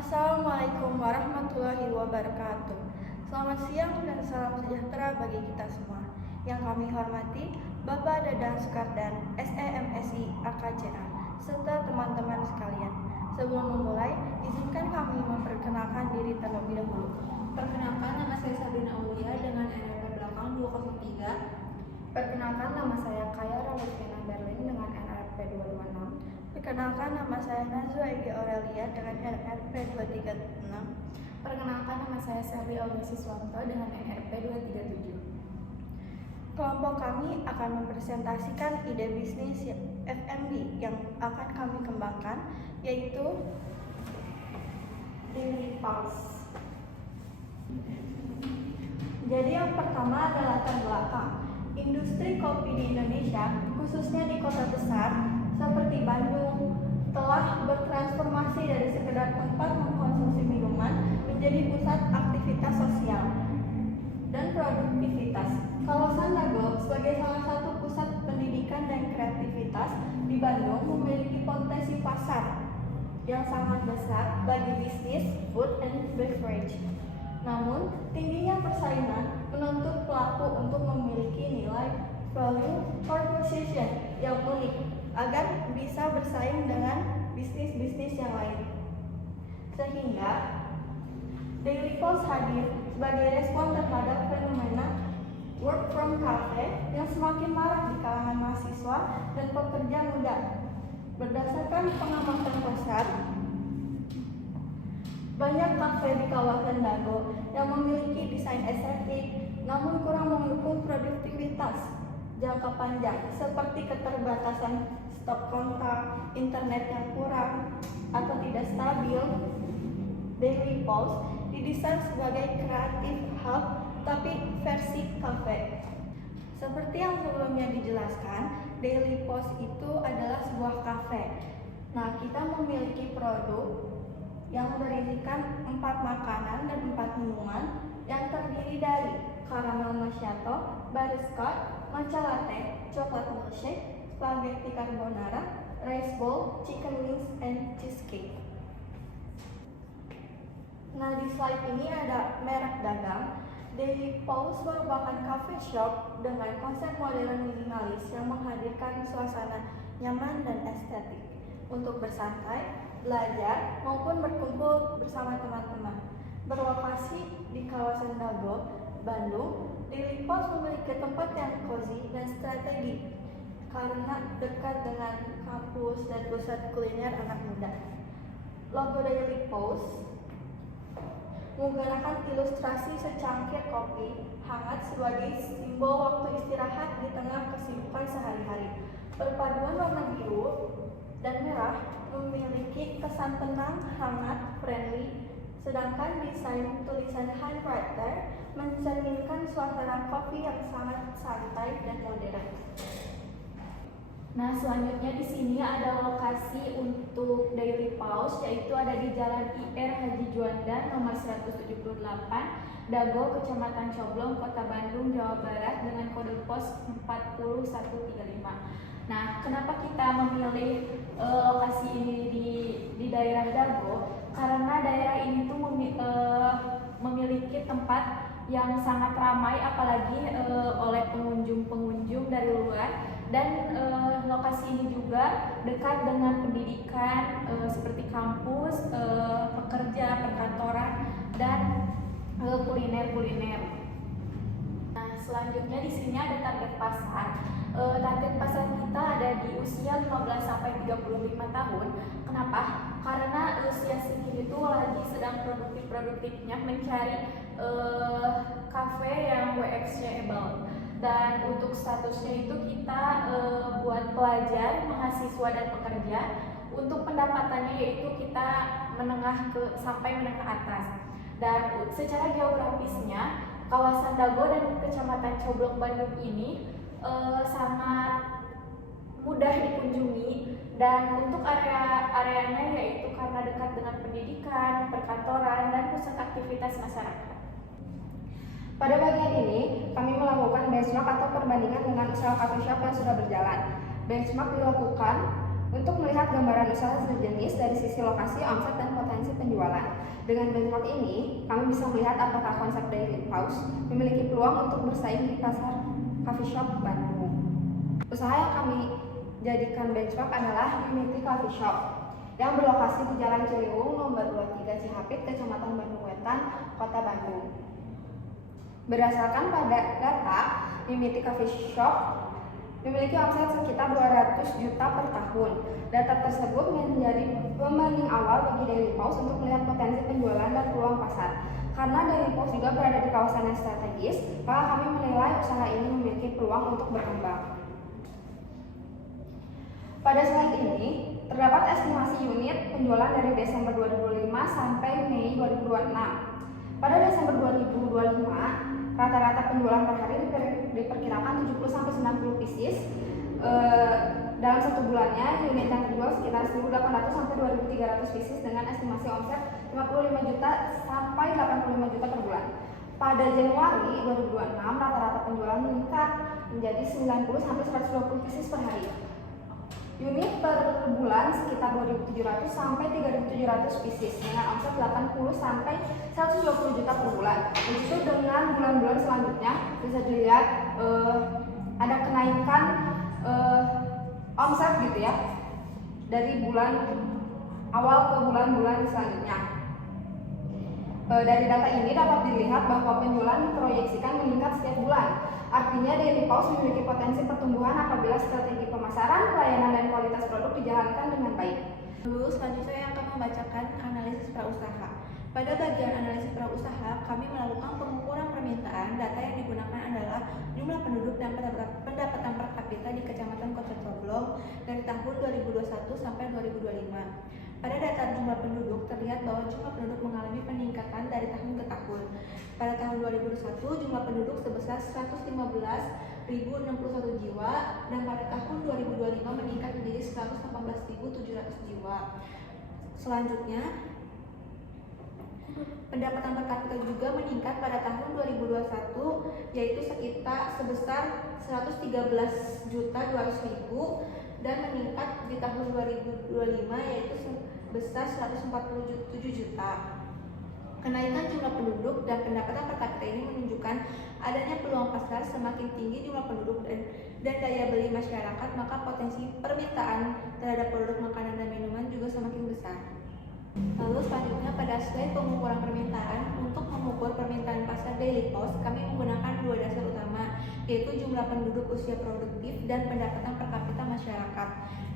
Assalamualaikum warahmatullahi wabarakatuh. Selamat siang dan salam sejahtera bagi kita semua. Yang kami hormati Bapak Dadan Sukardan, SEMSI AKCA, serta teman-teman sekalian. Sebelum memulai, izinkan kami memperkenalkan diri terlebih dahulu. Perkenalkan, nama saya Sabrina Aulia dengan NRP belakang 203. Perkenalkan, nama saya Kaya Ralusvina Berlin dengan NRP 226. Perkenalkan, nama saya Nazwa Egi Aurelia dengan NRP 236. Perkenalkan, nama saya Selvi Aulia Siswanto dengan NRP 237. Kelompok kami akan mempresentasikan ide bisnis F&B yang akan kami kembangkan, yaitu Daily Pulse. Jadi yang pertama adalah latar belakang. Industri kopi di Indonesia, khususnya di kota besar seperti Bandung, telah bertransformasi dari sekedar tempat mengkonsumsi minuman menjadi pusat aktivitas sosial dan produktivitas. Kawasan Dago sebagai salah satu pusat pendidikan dan kreativitas di Bandung memiliki potensi pasar yang sangat besar bagi bisnis food and beverage. Namun, tingginya persaingan menuntut pelaku untuk memiliki nilai value proposition yang unik agar bisa bersaing dengan bisnis-bisnis yang lain. Sehingga, Daily Pulse hadir sebagai respon terhadap fenomena work from cafe yang semakin marak di kalangan mahasiswa dan pekerja muda. Berdasarkan pengamatan pasar, banyak kafe di kawasan Dago yang memiliki desain estetik namun kurang mendukung produktivitas jangka panjang seperti keterbatasan stok kontak, internet yang kurang, atau tidak stabil. Daily Pulse didesain sebagai creative hub tapi versi cafe. Seperti yang sebelumnya dijelaskan, Daily Pulse itu adalah sebuah cafe. Nah, kita memiliki produk yang berisikan 4 makanan dan 4 minuman yang terdiri dari caramel macchiato, butterscotch, matcha latte, coklat milkshake, spaghetti carbonara, rice bowl, chicken wings, and cheesecake. Nah, di slide ini ada merek dagang. Daily Pulse merupakan cafe shop dengan konsep modern minimalis yang menghadirkan suasana nyaman dan estetik untuk bersantai, belajar, maupun berkumpul bersama teman-teman. Berlokasi di kawasan Dago, Bandung, Daily Pulse memiliki tempat yang cozy dan strategi karena dekat dengan kampus dan pusat kuliner anak muda. Logo Daily Pulse menggunakan ilustrasi secangkir kopi hangat sebagai simbol waktu istirahat di tengah kesibukan sehari-hari. Perpaduan warna biru dan merah memiliki kesan tenang, hangat, friendly, sedangkan desain tulisan handwriter mencerminkan suasana kopi yang sangat santai dan modern. Nah, selanjutnya di sini ada lokasi untuk Daily Pulse, yaitu ada di Jalan IR Haji Juanda nomor 178, Dago, Kecamatan Coblong, Kota Bandung, Jawa Barat dengan kode pos 40135. Nah, kenapa kita memilih lokasi ini di daerah Dago? Karena daerah ini tuh memiliki tempat yang sangat ramai, apalagi oleh pengunjung-pengunjung dari luar. Dan lokasi ini juga dekat dengan pendidikan seperti kampus, pekerja, perkantoran, dan kuliner-kuliner. Nah, selanjutnya di sini ada target pasar. Target pasar kita ada di usia 15 sampai 35 tahun. Kenapa? Karena usia segini itu lagi sedang produktifnya mencari kafe yang WX-able. Dan untuk statusnya itu kita buat pelajar, mahasiswa, dan pekerja. Untuk pendapatannya yaitu kita sampai menengah atas. Dan secara geografisnya, kawasan Dago dan Kecamatan Coblong Bandung ini sangat mudah dikunjungi, dan untuk areanya yaitu karena dekat dengan pendidikan, perkantoran, dan pusat aktivitas masyarakat. Pada bagian ini, kami melakukan benchmark atau perbandingan dengan usaha coffee shop yang sudah berjalan. Benchmark dilakukan untuk melihat gambaran usaha sejenis dari sisi lokasi, omset, dan potensi penjualan. penjualan. Dengan benchmark ini, kami bisa melihat apakah konsep Daily Pause memiliki peluang untuk bersaing di pasar coffee shop Bandung. Usaha yang kami jadikan benchmark adalah Unity Coffee Shop yang berlokasi di Jalan Ciliwung nomor 23 Cihapit, Kecamatan Bandung Wetan, Kota Bandung. Berdasarkan pada data, Unity Coffee Shop memiliki omset sekitar 200 juta per tahun. Data tersebut menjadi pembanding awal bagi Daily Pause untuk melihat potensi penjualan dan peluang pasar. Karena Daily Pause juga berada di kawasan yang strategis, maka kami menilai usaha ini memiliki peluang untuk berkembang. Pada slide ini, terdapat estimasi unit penjualan dari Desember 2005 sampai Mei 2026. Pada Desember 2025, rata-rata penjualan per hari diperkirakan 70-90 pieces. Dalam satu bulannya, unit yang terjual sekitar 1.800 sampai 2.300 pieces dengan estimasi omset 55 juta sampai 85 juta per bulan. Pada Januari 2026, rata-rata penjualan meningkat menjadi 90 sampai 120 pieces per hari. Unit per bulan sekitar 2.700 sampai 3.700 pieces dengan omset 80 sampai 120 juta per bulan. Begitu dengan bulan-bulan selanjutnya bisa dilihat ada kenaikan omset gitu ya dari bulan awal ke bulan-bulan selanjutnya. Dari data ini dapat dilihat bahwa penjualan diproyeksikan meningkat setiap bulan. Artinya Daily Pause memiliki potensi pertumbuhan apabila strategi pemasaran, pelayanan, dan kualitas produk dijalankan dengan baik. Lalu selanjutnya saya akan membacakan analisis prausaha. Pada bagian analisis prausaha, kami melakukan pengukuran permintaan. Data yang digunakan adalah jumlah penduduk dan pendapatan per kapita di Kecamatan Kota Coblong dari tahun 2021 sampai 2025. Pada data jumlah penduduk, terlihat bahwa jumlah penduduk mengalami peningkatan dari tahun ke tahun. Pada tahun 2021, jumlah penduduk sebesar 115.061 jiwa, dan pada tahun 2025 meningkat menjadi 118.700 jiwa. Selanjutnya, pendapatan per kapita juga meningkat pada tahun 2021, yaitu sekitar sebesar 113.200.000, dan meningkat di tahun 2025 yaitu sebesar 147 juta. Kenaikan jumlah penduduk dan pendapatan per kapita ini menunjukkan adanya peluang pasar. Semakin tinggi jumlah penduduk dan daya beli masyarakat, maka potensi permintaan terhadap produk makanan dan minuman juga semakin besar. Lalu selanjutnya pada slide pengukuran permintaan. Untuk mengukur permintaan pasar Daily Pause, kami menggunakan dua dasar utama, yaitu jumlah penduduk usia produktif dan pendapatan per kapita masyarakat.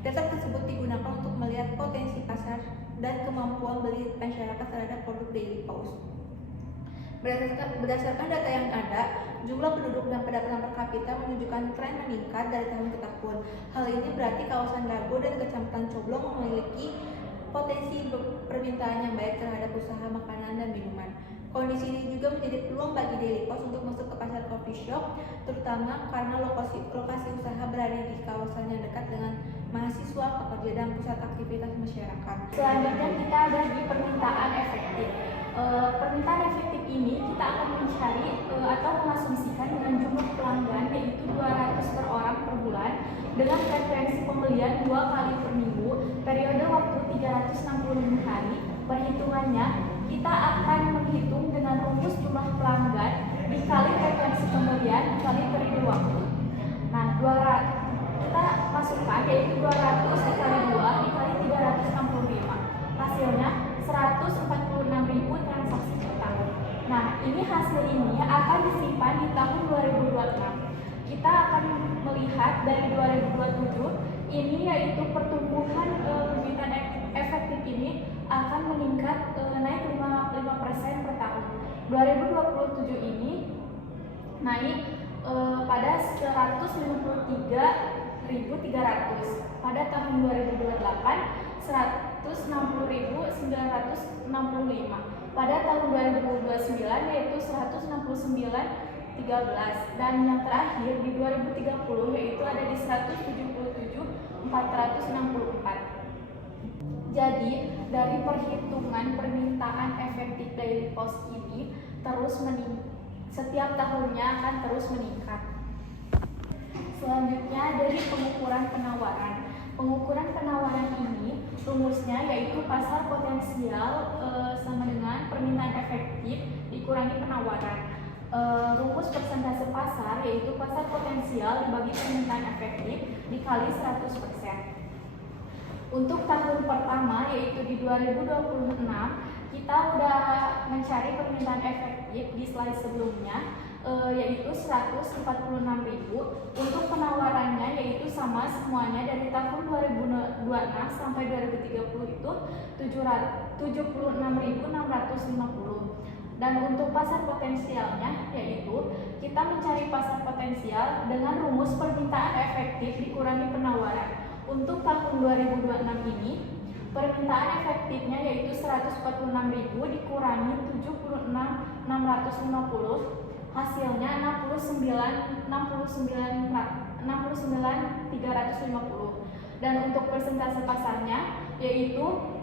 Data tersebut digunakan untuk melihat potensi pasar dan kemampuan beli masyarakat terhadap produk Daily Pause. Berdasarkan data yang ada, jumlah penduduk dan pendapatan per kapita menunjukkan tren meningkat dari tahun ke tahun. Hal ini berarti kawasan Dago dan Kecamatan Coblong memiliki potensi permintaan yang baik terhadap usaha makanan dan minuman. Kondisi ini juga menjadi peluang bagi Daily Pause untuk masuk ke pasar coffee shop, terutama karena lokasi usaha berada di kawasan yang dekat dengan mahasiswa, pekerja, dan pusat aktivitas masyarakat. Selanjutnya kita ada di permintaan efektif. Permintaan efektif ini kita akan mencari atau mengasumsikan dengan jumlah pelanggan yaitu 200 per orang per bulan dengan frekuensi pembelian 2 kali per minggu, periode waktu 365 hari. Perhitungannya kita akan menghitung dengan rumus jumlah pelanggan dikali frekuensi pembelian dikali periode waktu. Nah, kita masukkan yaitu 200 dikali 2 dikali 365. Hasilnya 146.000 transaksi per tahun. Nah, ini hasil ini akan disimpan di tahun 2026. Kita akan melihat dari 2027 ini yaitu pertumbuhan permintaan efektif ini akan meningkat naik 5% per tahun. 2027 ini naik pada 153.300. Pada tahun 2028 160.965. Pada tahun 2029 yaitu 169.13, dan yang terakhir di 2030 yaitu ada di 177.464. Jadi dari perhitungan permintaan efektif Daily Pause ini terus meningkat, setiap tahunnya akan terus meningkat. Selanjutnya dari pengukuran penawaran. Pengukuran penawaran ini rumusnya yaitu pasar potensial dikurangi penawaran. Rumus persentase pasar yaitu pasar potensial dibagi permintaan efektif dikali 100%. Untuk tahun pertama yaitu di 2026 kita udah mencari permintaan efektif di slide sebelumnya, yaitu 146.000. Untuk penawarannya yaitu sama semuanya dari tahun 2026 sampai 2030 itu 76.650. Dan untuk pasar potensialnya yaitu kita mencari pasar potensial dengan rumus permintaan efektif dikurangi penawaran. Untuk tahun 2026 ini permintaan efektifnya yaitu 146.000 dikurangi 76.650, hasilnya 69.350. Dan untuk persentase pasarnya yaitu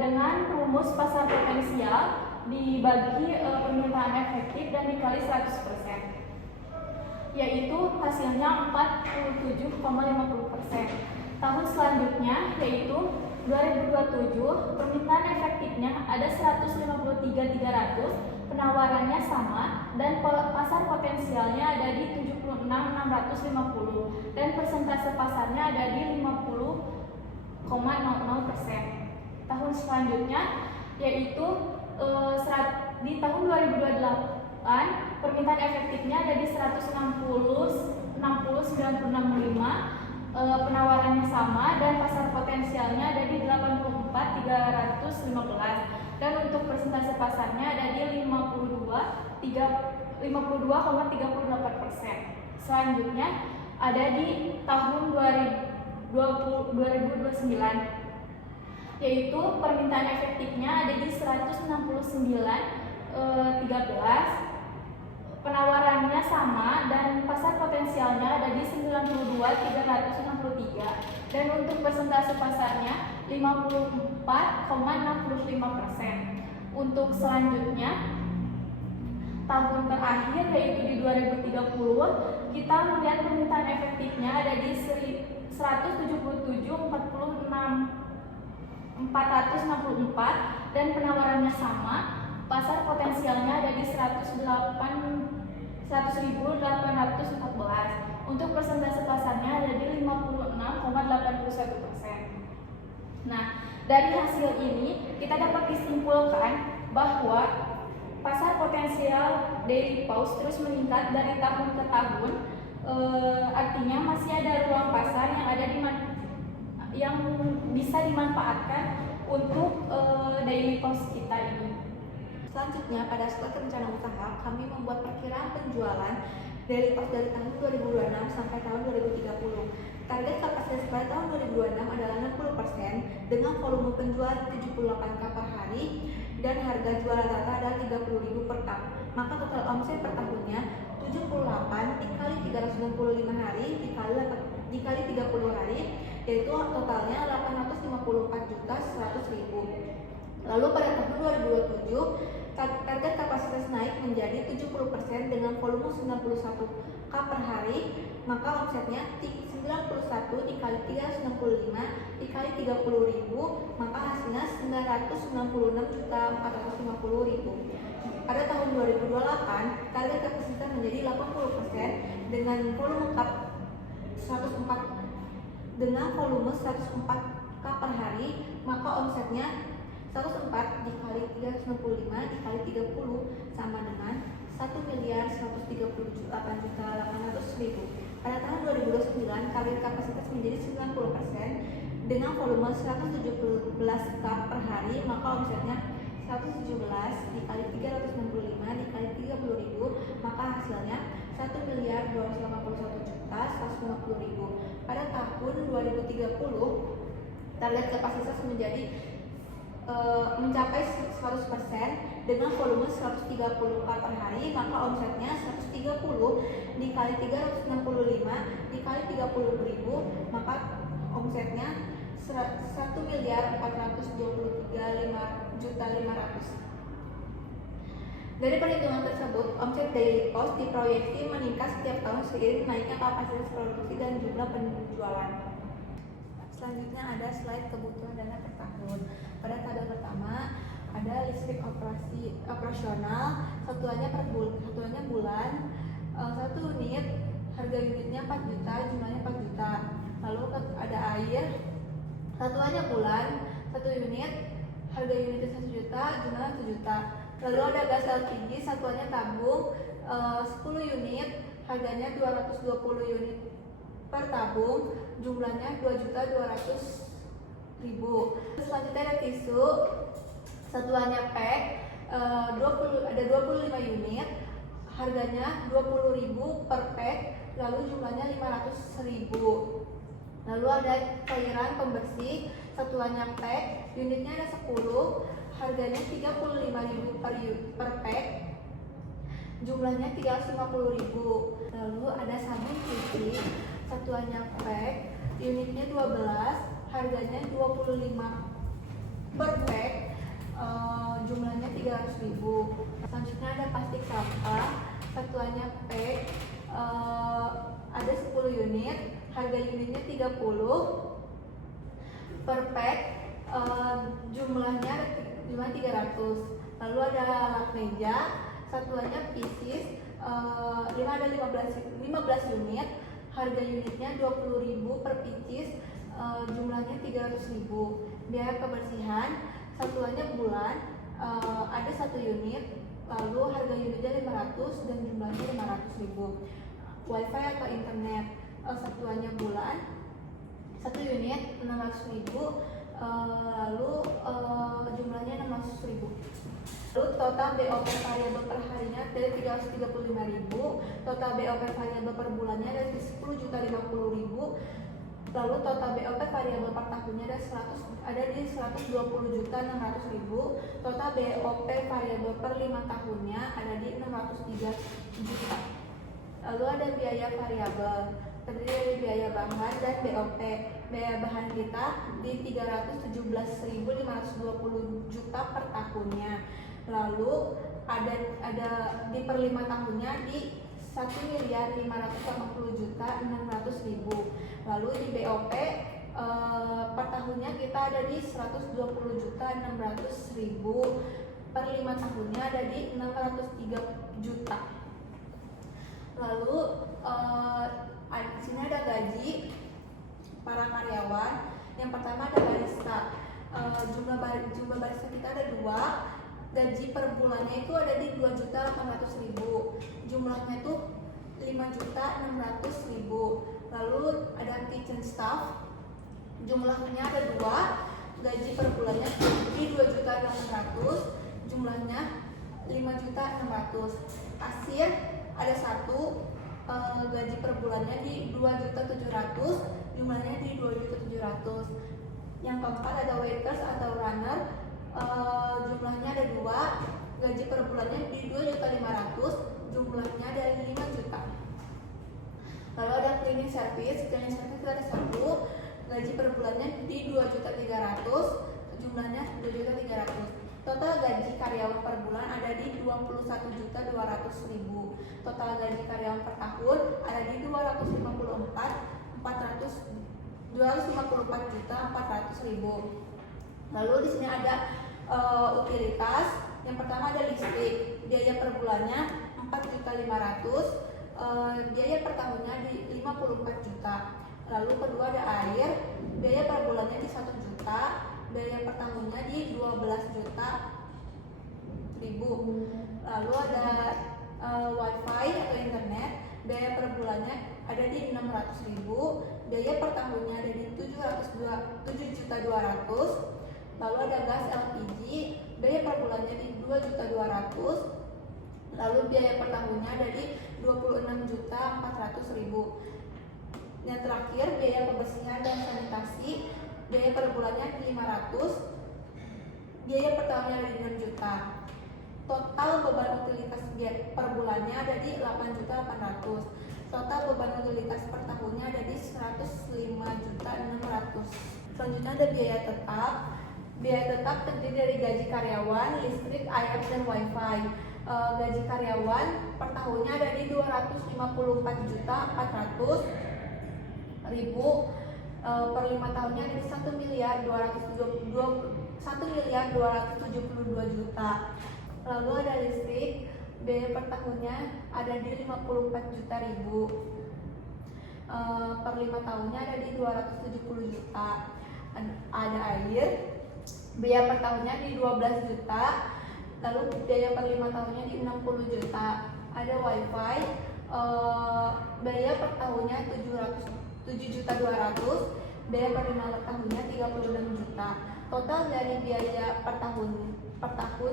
dengan rumus pasar potensial dibagi permintaan efektif dan dikali 100%, yaitu hasilnya 47,50%. Tahun selanjutnya yaitu 2027 permintaan efektifnya ada 153.300, penawarannya sama dan pasar potensialnya ada di 76.650 dan persentase pasarnya ada di 50,00%. Tahun selanjutnya yaitu di tahun 2028 permintaan efektifnya ada di 160.965, penawarannya sama dan pasar potensialnya ada di 84.315 dan untuk persentase pasarnya ada di 52,38%. Selanjutnya ada di tahun 2029 yaitu permintaan efektifnya ada di 169.13, penawarannya sama dan pasar potensialnya ada di 92.363 dan untuk persentase pasarnya 54,65%. Untuk selanjutnya tahun terakhir yaitu di 2030 kita melihat permintaan efektifnya ada di 177.464 dan penawarannya sama, pasar potensialnya ada di 100.814. Untuk persentase pasarnya ada di 56,81%. Nah, dari hasil ini kita dapat disimpulkan bahwa pasar potensial daily pause terus meningkat dari tahun ke tahun. Artinya masih ada ruang pasar yang bisa dimanfaatkan untuk daily pause kita ini. Selanjutnya, pada slide rencana usaha, kami membuat perkiraan penjualan daily pause dari tahun 2026 sampai tahun 2030. Target kapasitas pada tahun 2026 adalah 60% dengan volume penjualan 78 cup per hari dan harga jual rata adalah 30.000 per cup. Maka total omset per tahunnya 78 dikali 365 hari dikali 30 hari, yaitu totalnya 854.100.000. Lalu pada tahun 2027 target kapasitas naik menjadi 70% dengan volume 91 cup per hari, maka omsetnya 91 dikali 365 dikali 30.000, maka hasilnya 996.450.000. Pada tahun 2028 target kapasitas menjadi 80% dengan volume 104 cup per hari, maka omsetnya 104 dikali 365 dikali 30 sama dengan 1.138.800.000. Pada tahun 2029 target kapasitas menjadi 90% dengan volume 117 cup per hari, maka omsetnya 117 dikali 365 dikali 30.000, maka hasilnya 1.281.150.000. Pada tahun 2030 target kapasitas mencapai 100% dengan volume 130 cup per hari, maka omsetnya 130 dikali 365 dikali 30.000, maka omsetnya 1.423.500.000. Dari perhitungan tersebut, omset daily pause diproyeksi meningkat setiap tahun seiring naiknya kapasitas produksi dan jumlah penjualan. Selanjutnya ada slide kebutuhan dana per tahun. Pada tabel pertama ada listrik operasional operasional, satuannya bulan. 1 unit harga unitnya 4 juta, jumlahnya 4 juta. Lalu ada air, satuannya bulan, 1 unit harga unitnya 1 juta, jumlahnya 1 juta. Lalu ada gas LPG, satuannya tabung, 10 unit, harganya 220 unit per tabung, jumlahnya 2.200.000. Selanjutnya ada tisu, satuannya pack, ada 25 unit, harganya 20.000 per pack, lalu jumlahnya 500.000. Lalu ada cairan pembersih, satuannya pack, unitnya ada 10, harganya 35.000 per pack, jumlahnya 350.000. Lalu ada sabun cuci, satuannya pack, unitnya 12, harganya 25 per pack, jumlahnya 300.000. Selanjutnya ada plastik sampah, satuannya pack, ada 10 unit, harga unitnya 30 per pack, jumlahnya 300. Lalu ada lap meja, satuannya pieces, ada 15 unit, harga unitnya 20.000 per pieces, jumlahnya 300.000. Biaya kebersihan, satuannya bulan, ada 1 unit, lalu harga unitnya 500 dan jumlahnya 500.000. Wifi atau internet, satuannya bulan, 1 unit 600.000, lalu jumlahnya 600.000. Lalu total BOP variabel per harinya dari 335.000, total BOP variabel per bulannya dari 10.050.000, lalu total BOP variabel per tahunnya ada di 120.600.000, total BOP variabel per 5 tahunnya ada di 603 juta. Lalu ada biaya variabel, terdiri dari biaya bahan dan BOP. Biaya bahan kita di 317.520 juta per tahunnya. Lalu ada di per 5 tahunnya di 1.580.600.000. Lalu di BOP per tahunnya kita ada di 120.600.000, per 5 tahunnya ada di 603 juta. Lalu di sini ada gaji para karyawan. Yang pertama ada barista. Jumlah barista kita ada 2. Gaji per bulannya itu ada di 2.800.000. Jumlahnya itu 5.600.000. Lalu ada kitchen staff. Jumlahnya ada 2. Gaji per bulannya di 2.600.000. Jumlahnya 5.600.000. Kasir ada 1. Gaji per bulannya di 2.700.000, jumlahnya di 2.700.000. Yang keempat ada waiters atau runner, jumlahnya ada 2. Gaji per bulannya di 2.500.000, jumlahnya dari 5 juta. Lalu ada cleaning service itu ada 1. Gaji per bulannya di 2.300.000, jumlahnya 2.300.000. Total gaji karyawan per bulan ada di 21.200.000. Total gaji karyawan per tahun ada di 254.400.000. Lalu di sini ada utilitas. Yang pertama ada listrik. Biaya per bulannya 4.500.000. Biaya per tahunnya di 54 juta. Lalu kedua ada air. Biaya per bulannya di 1 juta. Biaya per tahunnya di 12.000.000. Lalu ada wifi atau internet. Biaya per bulannya ada di 600.000. Biaya per tahunnya ada di 7.200.000. Lalu ada gas LPG. Biaya per bulannya di 2.200.000. Lalu biaya per tahunnya ada di 26.400.000. Yang terakhir biaya kebersihan dan sanitasi. Biaya per bulannya di 500, biaya per tahunnya ada di 6 juta. Total beban utilitas per bulannya ada di 8.800. Total beban utilitas per tahunnya ada di 105.600. Selanjutnya ada biaya tetap. Biaya tetap terdiri dari gaji karyawan, listrik, air, dan wifi. Gaji karyawan per tahunnya ada di 254.400.000. Per 5 tahunnya ada di 1.272 juta. Lalu ada listrik, biaya per tahunnya ada di 54 juta ribu. Per 5 tahunnya ada di 270 juta. Ada air, biaya per tahunnya di 12 juta. Lalu biaya per 5 tahunnya di 60 juta. Ada wifi, biaya per tahunnya 7.200.000, biaya per 5 tahunnya 36 juta. Total dari biaya per tahun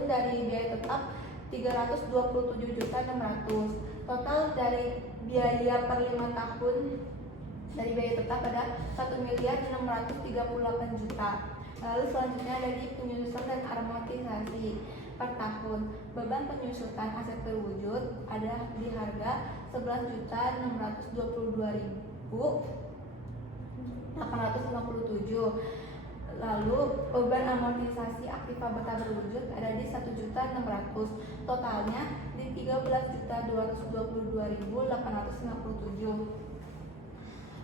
dari biaya tetap 327.600.000. Total dari biaya per 5 tahun dari biaya tetap ada 1.638 juta. Lalu selanjutnya ada di penyusutan dan amortisasi per tahun. Beban penyusutan aset terwujud ada di harga 11.622.857. Lalu beban amortisasi aktiva beta berwujud ada di 1.600.000. Totalnya di 13.222.857.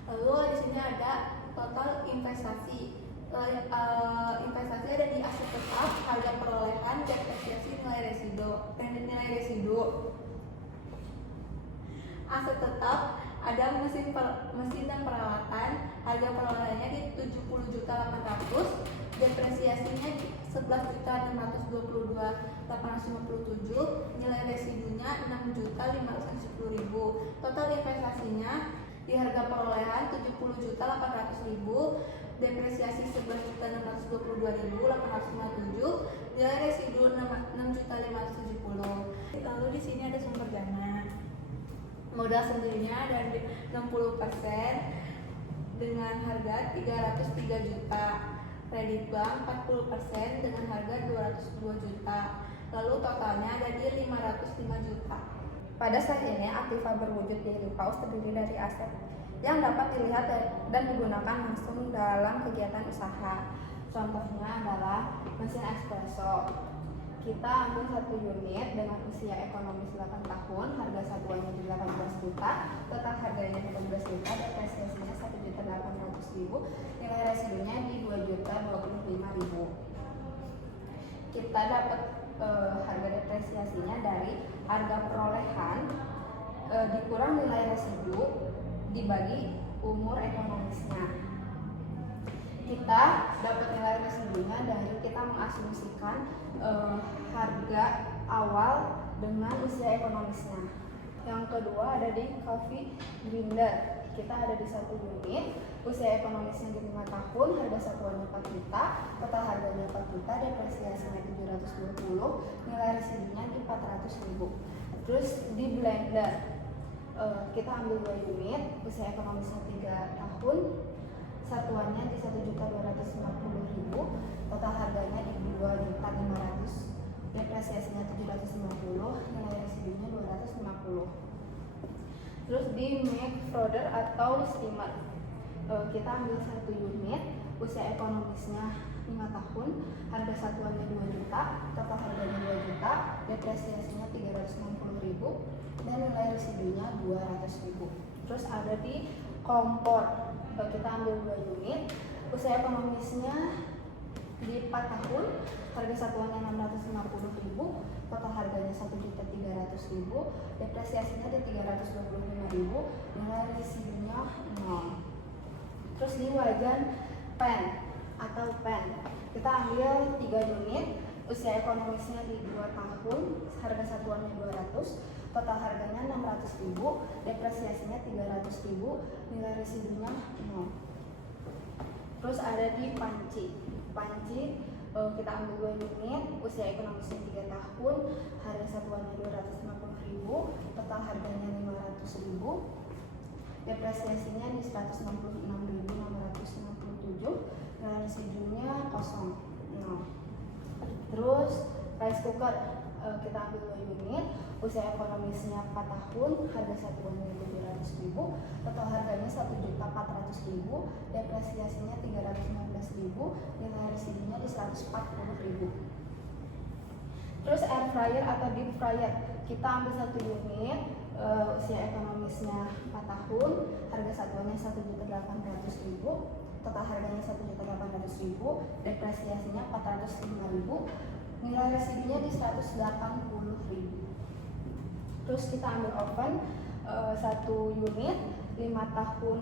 Lalu di sini ada total investasi. Investasi ada di aset tetap, harga perolehan, depresiasi, nilai residu. Aset tetap ada mesin dan peralatan, harga perolehannya di 70.800.000, depresiasinya 11.622.857, nilai residunya 6.510.000. Total investasinya di harga perolehan 70.800.000, depresiasi 11.622.857, nilai residu 6.570. Lalu di sini ada sumber dana. Modal sendirinya ada 60% dengan harga 303 juta. Kredit bank 40% dengan harga 202 juta. Lalu totalnya ada di 505 juta. Pada saat ini, aktiva berwujud di Lipaus terdiri dari aset yang dapat dilihat dan digunakan langsung dalam kegiatan usaha. Contohnya adalah mesin espresso. Kita ambil satu unit dengan usia ekonomis 8 tahun, harga satuannya di 18 juta, total harganya 15 juta, depresiasinya 1.800.000, nilai residunya di 2.025.000. Kita dapat harga depresiasinya dari harga perolehan dikurang nilai residu dibagi umur ekonomisnya. Kita dapat nilai residunya dari kita mengasumsikan harga awal dengan usia ekonomisnya. Yang kedua ada di coffee grinder. Kita ada di satu unit, usia ekonomisnya di 5 tahun, harga satuannya 4 juta, total harganya 4 juta, depresiasinya 720, nilai residunya di 400.000. Terus di blender, kita ambil 2 unit, usia ekonomisnya 3 tahun, satuannya di 1.250.000, total harganya di 2.500.000, depresiasinya 750, nilai residunya 250. Terus di make froder atau steamer, kita ambil 1 unit, usia ekonomisnya 5 tahun, harga satuannya 2 juta, total harganya 2 juta, depresiasinya 360.000, dan nilai residunya 200.000. Terus ada di kompor, kita ambil 2 unit, usia ekonomisnya di 4 tahun, harga satuannya 650.000, total harganya 1.300.000, depresiasinya di 325.000, nilai residunya 0. Terus di wajan pen atau pen, kita ambil 3 unit, usia ekonomisnya di 2 tahun, harga satuannya 200, total harganya 600.000, depresiasinya 300.000, nilai residunya 0. Terus ada di panci. Kita ambil 2 unit, usia ekonomisnya 3 tahun, harga satuannya 250.000, total harganya 500.000, depresiasinya di 166.657, nilai residunya 0. Terus rice cooker, kita ambil 2 unit, usia ekonomisnya 4 tahun, harga satuannya 700.000, total harganya 1.400.000, depresiasinya 315.000, nilai residunya di 140.000. Terus air fryer atau deep fryer, kita ambil 1 unit, usia ekonomisnya 4 tahun, harga satuannya 1.800.000, total harganya 1.800.000, depresiasinya 405.000, nilai residunya di 180.000. Terus kita ambil oven 1 unit 5 tahun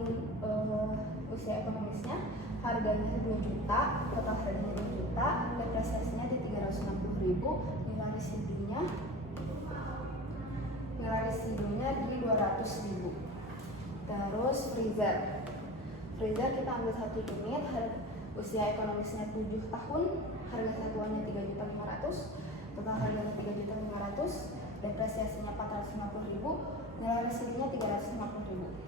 usia ekonomisnya, harganya 2 juta, total harganya 2 juta, depresiasinya di 360.000, nilai residunya di 200.000. Terus freezer kita ambil 1 unit, usia ekonomisnya 7 tahun, harga satuannya 3.500.000, total harganya 3.500.000, depresiasinya 450.000, nilai residunya 350.000.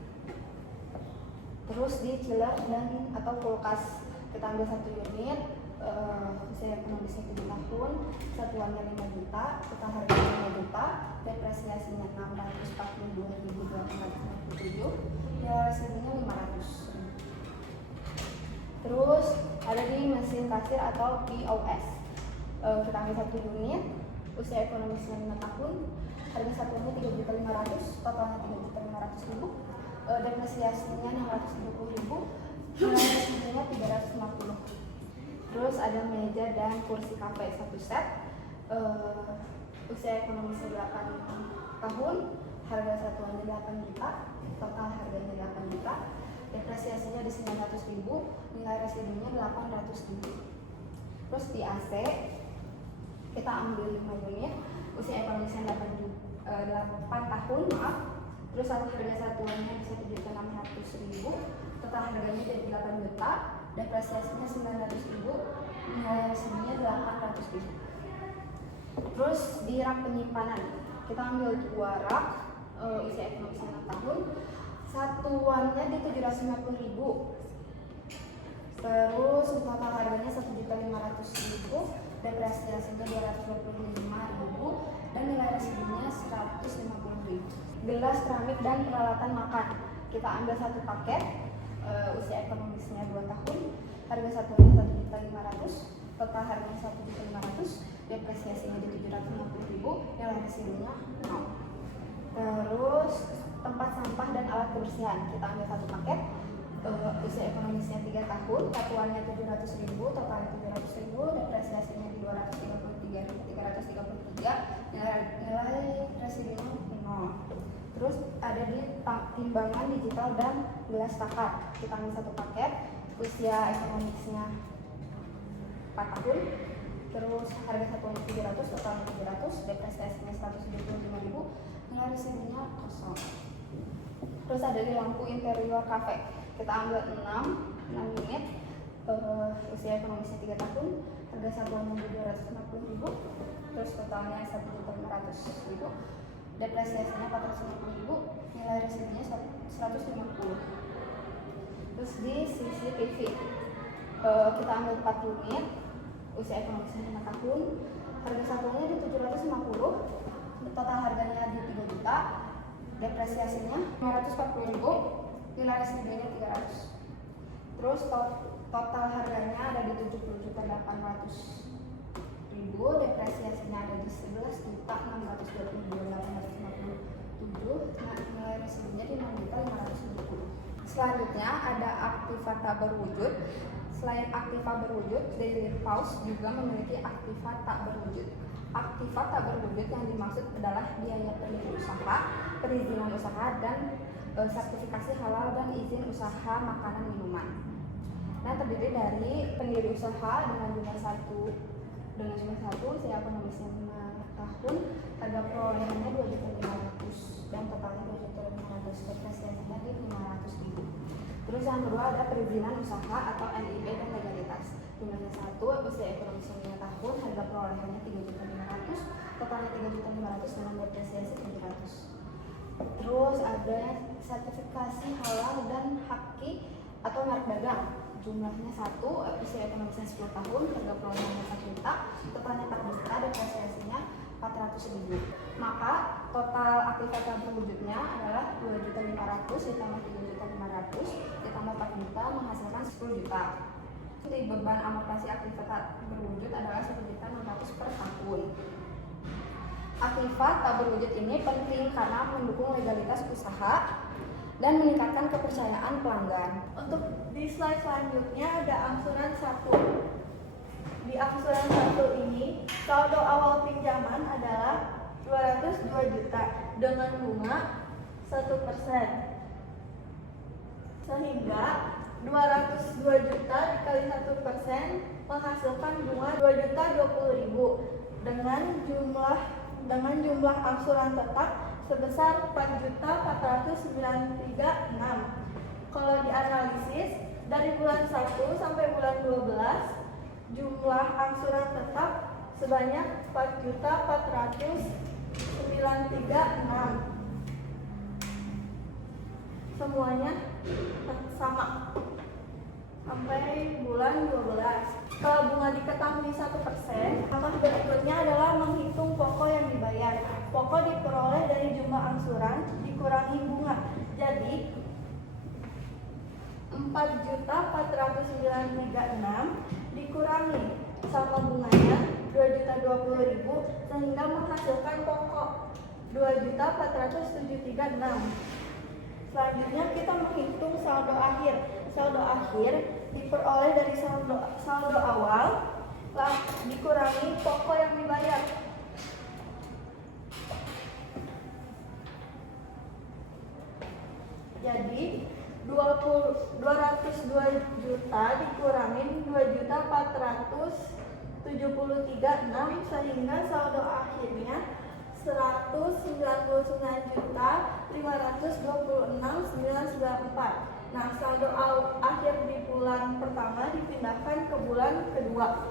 Terus di chiller dan atau kulkas kita ambil 1 unit, usia ekonomisnya 7 tahun, satuannya 5 juta, total harganya 5 juta, depresiasinya 642.857, nilai residunya 500.000. Terus ada di mesin kasir atau POS, kita ambil 1 unit, usia ekonomisnya 5 tahun, harga satuannya 3.500.000, totalnya 3.500.000, depresiasinya 630.000, nilai residunya 350. Terus ada meja dan kursi kafe 1 set, usia ekonomisnya 8 tahun, harga satuannya 8 juta, total harganya 8 juta, depresiasinya di 900.000, nilai residunya 800.000. Terus di AC kita ambil 5 unit, usia ekonomisnya 8 tahun, terus harga satuannya di 1.600.000, total harganya jadi 8 juta, depresiasinya 900.000, nilai residunya 800.000. Terus di rak penyimpanan kita ambil 2 rak, usia ekonomisnya 6 tahun, satuannya di 750.000, terus total harganya 1.500.000, depresiasinya 225.000, dan nilai residunya 150.000. Gelas keramik dan peralatan makan kita ambil 1 paket, usia ekonomisnya 2 tahun, harga satuannya 1.500.000, total harganya 1.500.000, depresiasinya di 750.000, nilai residunya 0. Terus tempat sampah dan alat kebersihan kita ambil 1 paket, usia ekonomisnya 3 tahun, satuannya 700.000, totalnya 700.000, depresiasinya di 233.333, nilai residunya 0. Terus ada di timbangan digital dan gelas takar kita ambil 1 paket, usia ekonomisnya 4 tahun, terus harga satuannya 700, totalnya 700, depresiasinya 175.000, nilai residunya 0. Terus ada di lampu interior cafe kita ambil 6 unit, usia ekonomisnya 3 tahun, harga satuannya 250.000, terus totalnya 1.500.000, depresiasinya 450.000, nilai residunya 150. Terus di CCTV kita ambil 4 unit, usia ekonomisnya 5 tahun, harga satuannya di 750, total harganya di 3 juta, depresiasinya 540.000, nilai residunya 300. Terus total harganya ada di 70.800.000, depresiasinya ada di 11.622.857, nilai residunya di 6.550. Selanjutnya ada Aktiva tak berwujud. Selain Aktiva berwujud, Daily Pulse juga memiliki Aktiva tak berwujud. Aktiva tak berwujud yang dimaksud adalah biaya pendiri usaha, perizinan usaha, dan sertifikasi halal dan izin usaha makanan minuman. Nah, terdiri dari pendiri usaha dengan jumlah 1, usia ekonomisnya 5 tahun, harga perolehannya 2.500.000 dan totalnya 2.500.000, depresiasinya di 500.000. Terus yang kedua ada perizinan usaha atau NIB dan legalitas. Jumlahnya 1, usia ekonomisnya 5 tahun, harga perolehannya 3.500.000, totalnya 3.500.000 dengan depresiasi 700. Terus ada sertifikasi halal dan haki atau merek dagang. Jumlahnya 1, usia ekonomisnya 10 tahun, harga perolehannya 4 juta, totalnya 4 juta, depresiasinya 400.000. Maka total Aktiva tak berwujudnya adalah 2.500.000 ditambah 3.500.000 ditambah 4 juta menghasilkan 10 juta. Jadi beban amortasi Aktiva tak berwujud adalah 1.600.000 per tahun. Aktiva tak berwujud ini penting karena mendukung legalitas usaha dan meningkatkan kepercayaan pelanggan. Untuk di slide selanjutnya ada angsuran 1. Di angsuran 1 ini, saldo awal pinjaman adalah 202 juta dengan bunga 1%. Sehingga 202 juta dikali 1% menghasilkan bunga 2.020.000 dengan jumlah angsuran tetap sebesar 4.493.600. Kalau dianalisis dari bulan 1 sampai bulan 12 jumlah angsuran tetap sebanyak 4.493.600. Semuanya sama sampai bulan 12. Kalau bunga diketahui 1%, langkah berikutnya adalah menghitung pokok yang dibayar. Pokok diperoleh dari jumlah angsuran dikurangi bunga. Jadi 4.493.600 dikurangi sama bunganya 2.020.000 sehingga menghasilkan pokok 2.473.600. Selanjutnya kita menghitung saldo akhir. Saldo akhir diperoleh dari saldo awal dikurangi pokok yang dibayar. Jadi 202 juta dikurangin 2.473.600 sehingga saldo akhirnya 199.526.994. Nah, saldo akhir di bulan pertama dipindahkan ke bulan kedua.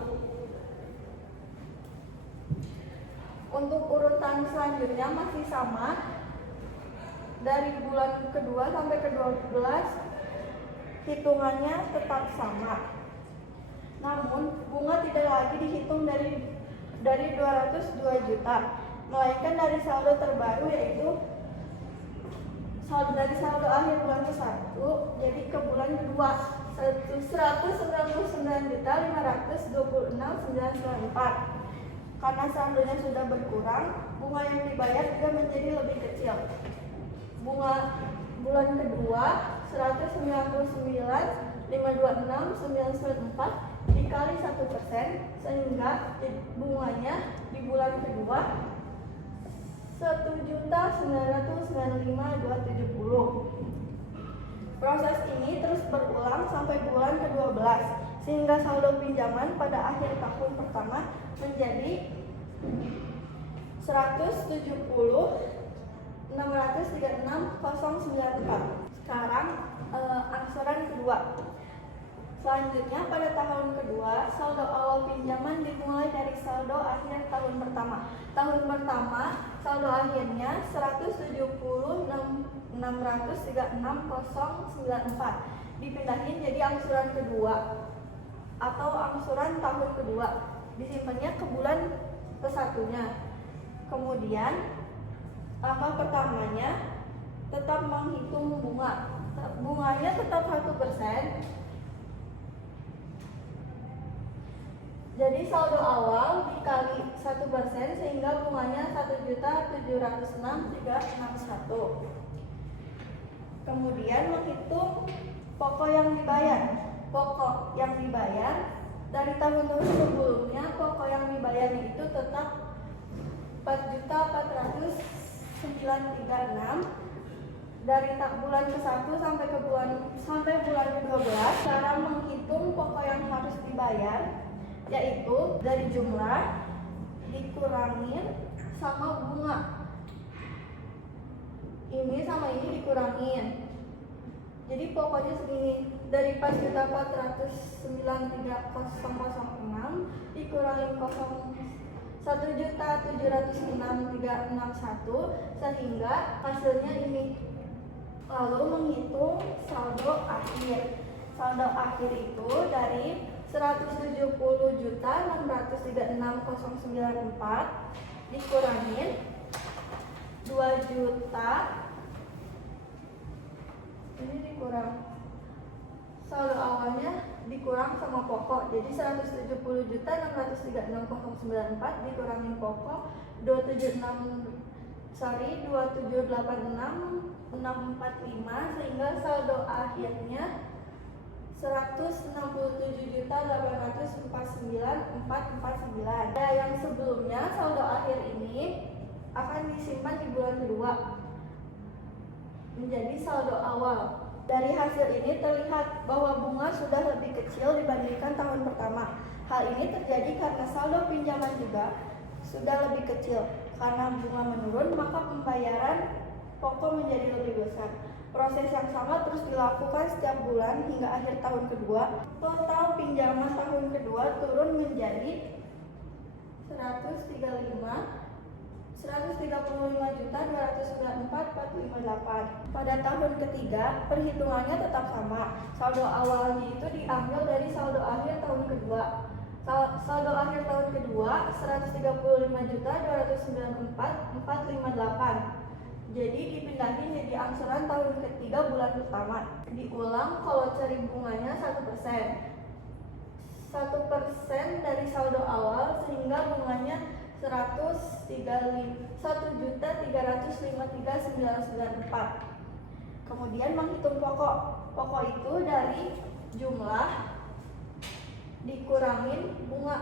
Untuk urutan selanjutnya masih sama. Dari bulan kedua sampai ke-12 hitungannya tetap sama. Namun bunga tidak lagi dihitung dari 202 juta, melainkan dari saldo terbaru yaitu dari saldo akhir bulan ke-1 jadi ke bulan kedua 199.526.994. Karena saldonya sudah berkurang, bunga yang dibayar juga menjadi lebih kecil. Bunga bulan kedua 199.526.994 dikali 1% sehingga bunganya di bulan kedua 1.995.270. Proses ini terus berulang sampai bulan ke-12 sehingga saldo pinjaman pada akhir tahun pertama menjadi 170.636.094. Sekarang angsuran kedua. Selanjutnya pada tahun kedua saldo awal pinjaman dimulai dari saldo akhir tahun pertama. Tahun pertama saldo akhirnya 170.636.094 dipindahin jadi angsuran kedua atau angsuran tahun kedua, disimpannya ke bulan ke-1-nya. Kemudian langkah pertamanya tetap menghitung bunga. Bunganya tetap 1%. Jadi saldo awal dikali 1% sehingga bunganya 1.706.361. Kemudian menghitung pokok yang dibayar. Pokok yang dibayar dari tahun-tahun sebelumnya pokok yang dibayar itu tetap 4.409.306 dari bulan ke-1 sampai bulan ke-12. Cara menghitung pokok yang harus dibayar yaitu dari jumlah dikurangin sama bunga. Ini sama ini dikurangin. Jadi pokoknya segini, dari 4.493.006 dikurangin 1.706.361 sehingga hasilnya ini. Lalu menghitung saldo akhir. Saldo akhir itu dari 170.636.094 dikurangin 2 juta. Ini dikurang saldo awalnya dikurang sama pokok, jadi 170.636.094 dikurangin pokok 2786645 sehingga saldo akhirnya 167.849.449. Yang sebelumnya saldo akhir ini akan disimpan di bulan kedua menjadi saldo awal. Dari hasil ini terlihat bahwa bunga sudah lebih kecil dibandingkan tahun pertama. Hal ini terjadi karena saldo pinjaman juga sudah lebih kecil. Karena bunga menurun, maka pembayaran pokok menjadi lebih besar. Proses yang sama terus dilakukan setiap bulan hingga akhir tahun kedua. Total pinjaman tahun kedua turun menjadi 135.294.458. Pada tahun ketiga, perhitungannya tetap sama. Saldo awalnya itu diambil dari saldo akhir tahun kedua. Saldo akhir tahun kedua 135.294.458. Jadi dipindahin jadi angsuran tahun ketiga bulan pertama. Diulang kalau cari bunganya 1%. 1% dari saldo awal sehingga bunganya 101.353.994. Kemudian menghitung pokok. Pokok itu dari jumlah dikurangin bunga.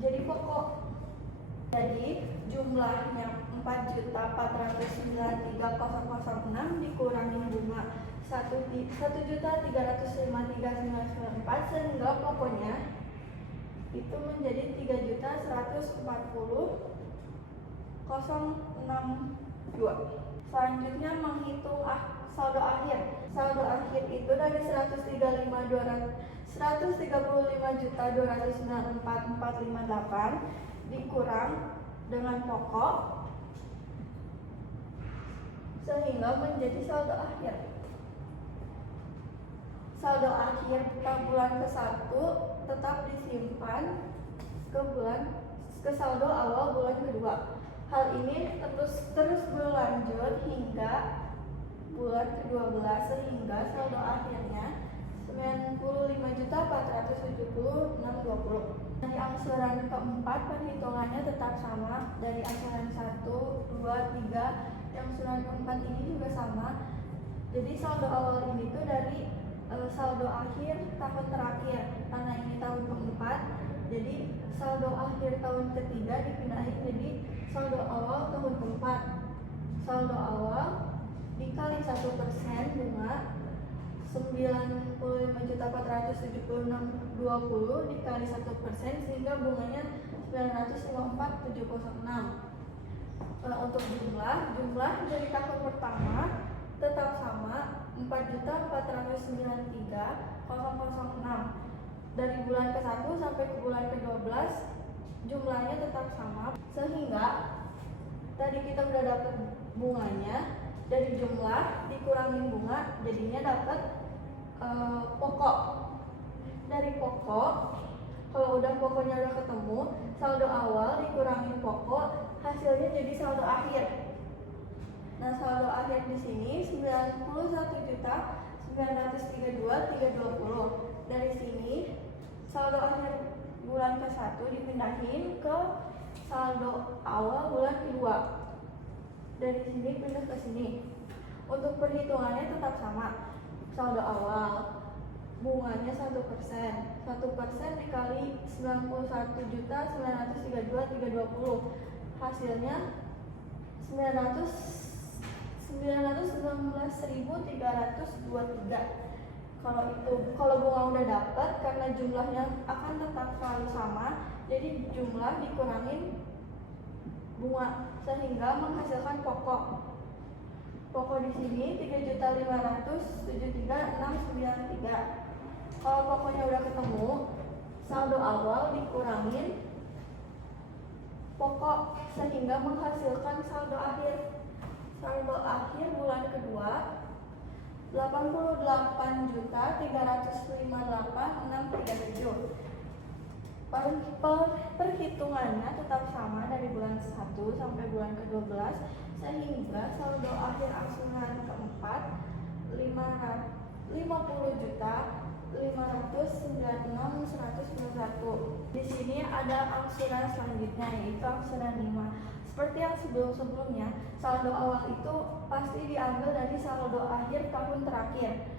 Jadi pokok. Jadi jumlahnya 4.493.006 dikurangin bunga 1.353.994 sehingga pokoknya itu menjadi 3.140.062. Selanjutnya menghitung saldo akhir. Saldo akhir itu dari 135.294.458 dikurang dengan pokok sehingga menjadi saldo akhir. Saldo akhir bulan ke-1 tetap disimpan ke saldo awal bulan kedua. Hal ini terus berlanjut hingga bulan ke-12 sehingga saldo akhirnya 95.476.20. Dari angsuran keempat perhitungannya tetap sama. Dari angsuran 1, 2, 3, angsuran keempat ini juga sama. Jadi saldo awal ini tuh dari saldo akhir tahun terakhir. Karena ini tahun keempat, jadi saldo akhir tahun ketiga dipindahin jadi saldo awal tahun keempat. Saldo awal dikali 1% bunga 95.476.20 dikali 1% sehingga bunganya 954.706. Untuk jumlah dari tahun pertama tetap sama 4.493.006. Dari bulan ke-1 sampai ke bulan ke-12 jumlahnya tetap sama sehingga tadi kita udah dapat bunganya, dari jumlah dikurangin bunga jadinya dapat pokok. Dari pokok, kalau udah pokoknya udah ketemu, saldo awal dikurangin pokok, hasilnya jadi saldo akhir. Nah, saldo akhir di sini 91.932.320. Dari sini saldo akhir bulan ke-1 dipindahin ke saldo awal bulan kedua. Dari sini pindah ke sini. Untuk perhitungannya tetap sama. Saldo awal bunganya 1%. 1% dikali 91.932.320. Hasilnya 919.323. Kalau bunga udah dapat, karena jumlahnya akan tetap selalu sama, jadi jumlah dikurangin bunga sehingga menghasilkan pokok. Pokok di sini 3.573.693. Kalau pokoknya udah ketemu, saldo awal dikurangin pokok sehingga menghasilkan saldo akhir. Saldo akhir bulan kedua 88.358.637. Perhitungannya tetap sama dari bulan 1 sampai bulan ke-12 sehingga saldo akhir angsuran keempat 50.596.191. Di sini ada angsuran selanjutnya yaitu angsuran 5. Seperti yang sebelum-sebelumnya, saldo awal itu pasti diambil dari saldo akhir tahun terakhir.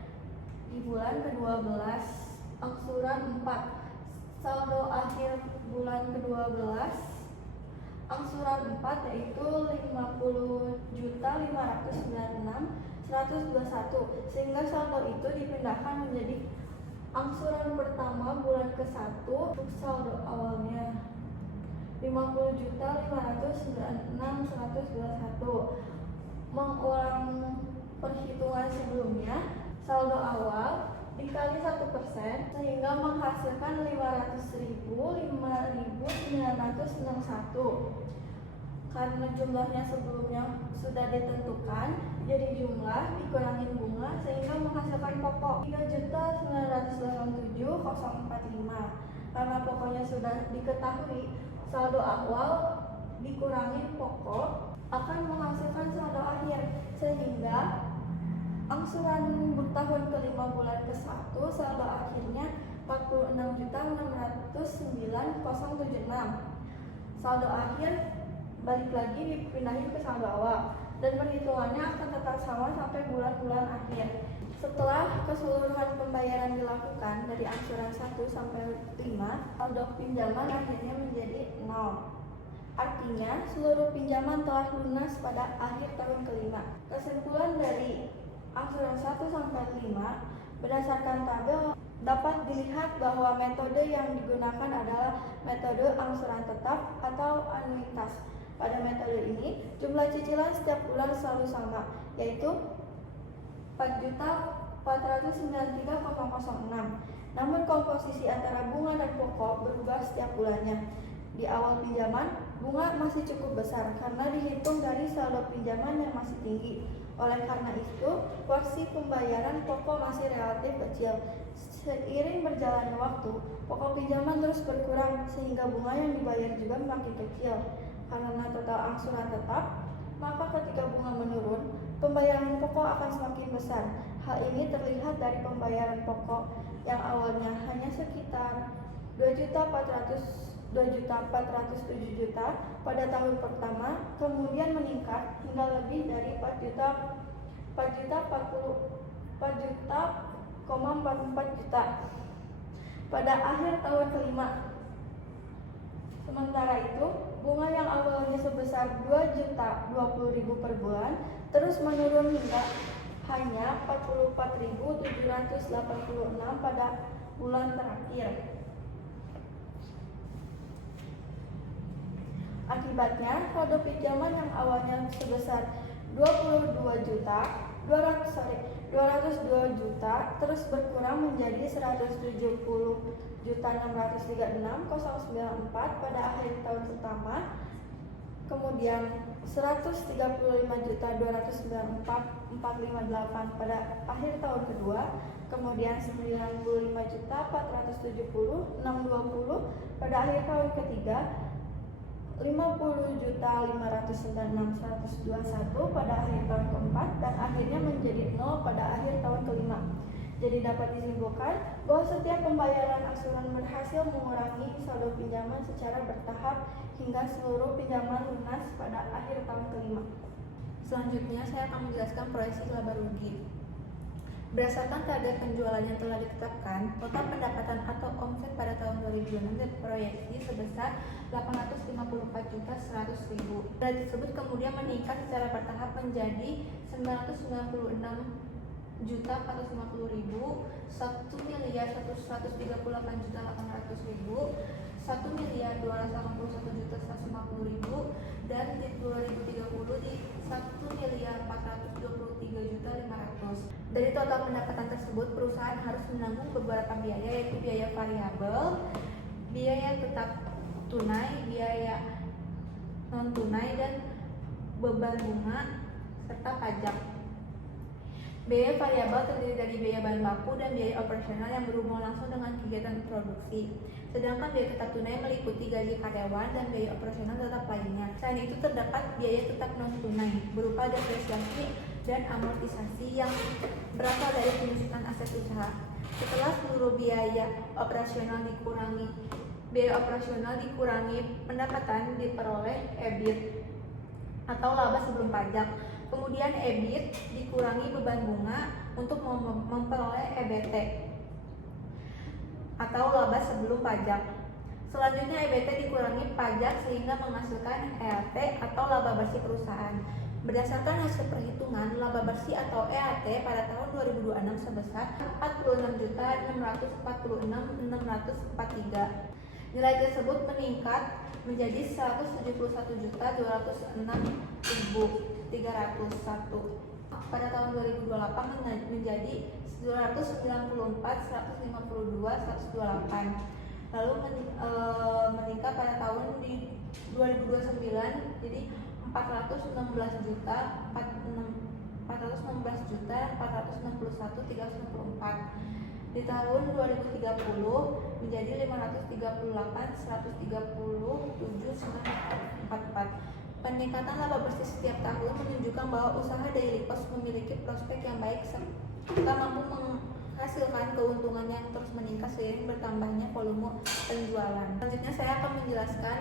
Di bulan ke-12, angsuran 4. Saldo akhir bulan ke-12 angsuran 4 yaitu 50.596.121, sehingga saldo itu dipindahkan menjadi angsuran pertama bulan ke-1 untuk saldo awalnya 50.596.121. Mengulang perhitungan sebelumnya, saldo awal dikali 1% sehingga menghasilkan 500.005.961. Karena jumlahnya sebelumnya sudah ditentukan, jadi jumlah dikurangi bunga sehingga menghasilkan pokok 3.987.045. Karena pokoknya sudah diketahui, saldo awal dikurangi pokok akan menghasilkan saldo akhir, sehingga angsuran tahun kelima bulan ke-1 saldo akhirnya 46.609.076. Saldo akhir balik lagi dipindahin ke saldo awal dan perhitungannya akan tetap sama sampai bulan-bulan akhir. Setelah keseluruhan pembayaran dilakukan dari angsuran 1 sampai 5, saldo pinjaman akhirnya menjadi 0. Artinya, seluruh pinjaman telah lunas pada akhir tahun kelima. Kesimpulan dari angsuran 1 sampai 5 berdasarkan tabel dapat dilihat bahwa metode yang digunakan adalah metode angsuran tetap atau anuitas. Pada metode ini, jumlah cicilan setiap bulan selalu sama, yaitu 4.493.006. Namun komposisi antara bunga dan pokok berubah setiap bulannya. Di awal pinjaman, bunga masih cukup besar karena dihitung dari saldo pinjaman yang masih tinggi. Oleh karena itu, porsi pembayaran pokok masih relatif kecil. Seiring berjalannya waktu, pokok pinjaman terus berkurang sehingga bunga yang dibayar juga makin kecil. Karena total angsuran tetap, maka ketika bunga menurun, pembayaran pokok akan semakin besar. Hal ini terlihat dari pembayaran pokok yang awalnya hanya sekitar 2.407 juta pada tahun pertama, kemudian meningkat hingga lebih dari 4.044 juta pada akhir tahun kelima. Sementara itu, bunga yang awalnya sebesar 2.020.000 per bulan terus menurun hingga hanya 44.786 pada bulan terakhir. Akibatnya, saldo pinjaman yang awalnya sebesar 202 juta terus berkurang menjadi 170.636.094 pada akhir tahun pertama, kemudian 135.294.458 pada akhir tahun kedua, kemudian 95.470.620 pada akhir tahun ketiga, 50.596.121 pada akhir tahun keempat, dan akhirnya menjadi 0 pada akhir tahun kelima. Jadi dapat disimpulkan bahwa setiap pembayaran angsuran berhasil mengurangi saldo pinjaman secara bertahap hingga seluruh pinjaman lunas pada akhir tahun kelima. Selanjutnya saya akan menjelaskan proyeksi laba rugi. Berdasarkan target penjualan yang telah ditetapkan, total pendapatan atau omset pada tahun 2006 diproyeksi sebesar 854.100.000. Nilai tersebut kemudian meningkat secara bertahap menjadi 996.450.000, 1.138.800.000, 1.281.150.000, dan di 2030 di 1.423.500.000. Dari total pendapatan tersebut, perusahaan harus menanggung beberapa biaya, yaitu biaya variabel, biaya tetap tunai, biaya non tunai, dan beban bunga serta pajak. Biaya variabel terdiri dari biaya bahan baku dan biaya operasional yang berhubungan langsung dengan kegiatan produksi. Sedangkan biaya tetap tunai meliputi gaji karyawan dan biaya operasional tetap lainnya. Selain itu terdapat biaya tetap non tunai berupa depresiasi dan amortisasi yang berasal dari penyusutan aset usaha. Setelah seluruh biaya operasional dikurangi pendapatan, diperoleh EBIT atau laba sebelum pajak. Kemudian EBIT dikurangi beban bunga untuk memperoleh EBT atau laba sebelum pajak. Selanjutnya EBT dikurangi pajak sehingga menghasilkan EAT atau laba bersih perusahaan. Berdasarkan hasil perhitungan, laba bersih atau EAT pada tahun 2026 sebesar 46.646.643. Nilai tersebut meningkat menjadi 171.706.301. Pada tahun 2028 menjadi 294.152.128. Lalu meningkat pada tahun di 2029 jadi 416.461.394. Di tahun 2030 menjadi 538.137.944. Peningkatan laba bersih setiap tahun menunjukkan bahwa usaha Daily Post memiliki prospek yang baik serta mampu menghasilkan keuntungan yang terus meningkat seiring bertambahnya volume penjualan. Selanjutnya saya akan menjelaskan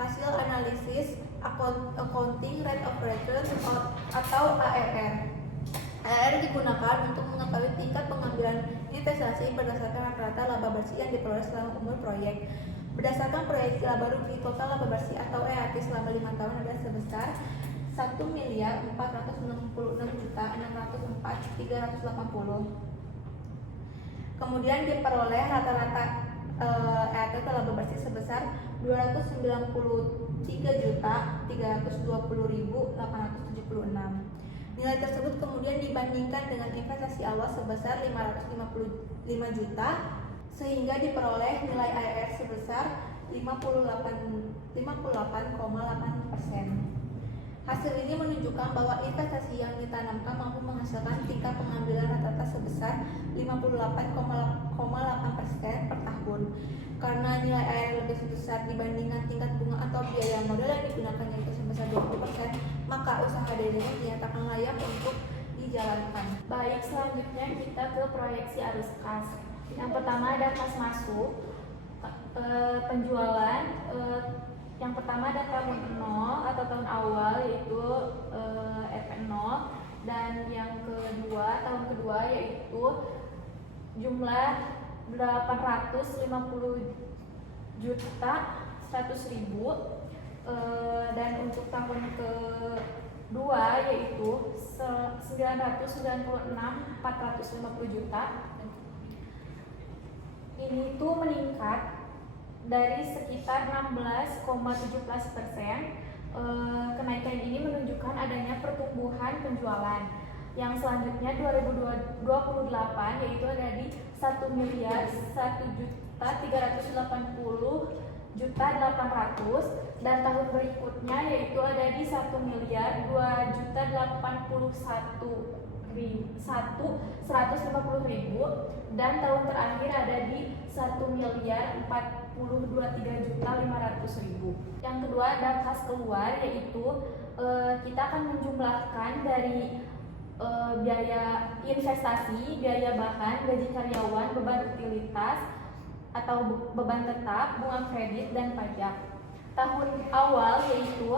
hasil analisis Accounting Rate of Return atau ARR. ARR digunakan untuk mengetahui tingkat pengambilan investasi berdasarkan rata-rata laba bersih yang diperoleh selama umur proyek. Berdasarkan proyeksi laba rugi, total laba bersih atau EAT selama 5 tahun adalah sebesar 1.466.604.380. Kemudian diperoleh rata-rata EAT atau laba bersih sebesar 293.320.876. Nilai tersebut kemudian dibandingkan dengan investasi awal sebesar 555 juta sehingga diperoleh nilai ARR sebesar 58,8%. Hasil ini menunjukkan bahwa investasi yang ditanamkan mampu menghasilkan tingkat pengambilan rata-rata sebesar 58,8% per tahun. Karena nilai ARR lebih besar dibandingkan tingkat bunga atau biaya modal yang digunakan yaitu sebesar 20%, maka usaha Daily Post dinyatakan layak untuk dijalankan. Baik, selanjutnya kita ke proyeksi arus kas. Yang pertama ada kas masuk, penjualan. Yang pertama ada tahun 0 atau tahun awal yaitu RP0, dan yang kedua tahun kedua yaitu jumlah 850.100.000, dan untuk tahun kedua yaitu 996.450 juta. Ini tuh meningkat dari sekitar 16,17%. Kenaikan ini menunjukkan adanya pertumbuhan penjualan. Yang selanjutnya 2028 yaitu ada di 1.1.380.800.000, dan tahun berikutnya yaitu ada di 1.251.150.000, dan tahun terakhir ada di 1.042.300.500.000. Yang kedua ada kas keluar, yaitu kita akan menjumlahkan dari biaya investasi, biaya bahan, gaji karyawan, beban utilitas atau beban tetap, bunga kredit, dan pajak. Tahun awal yaitu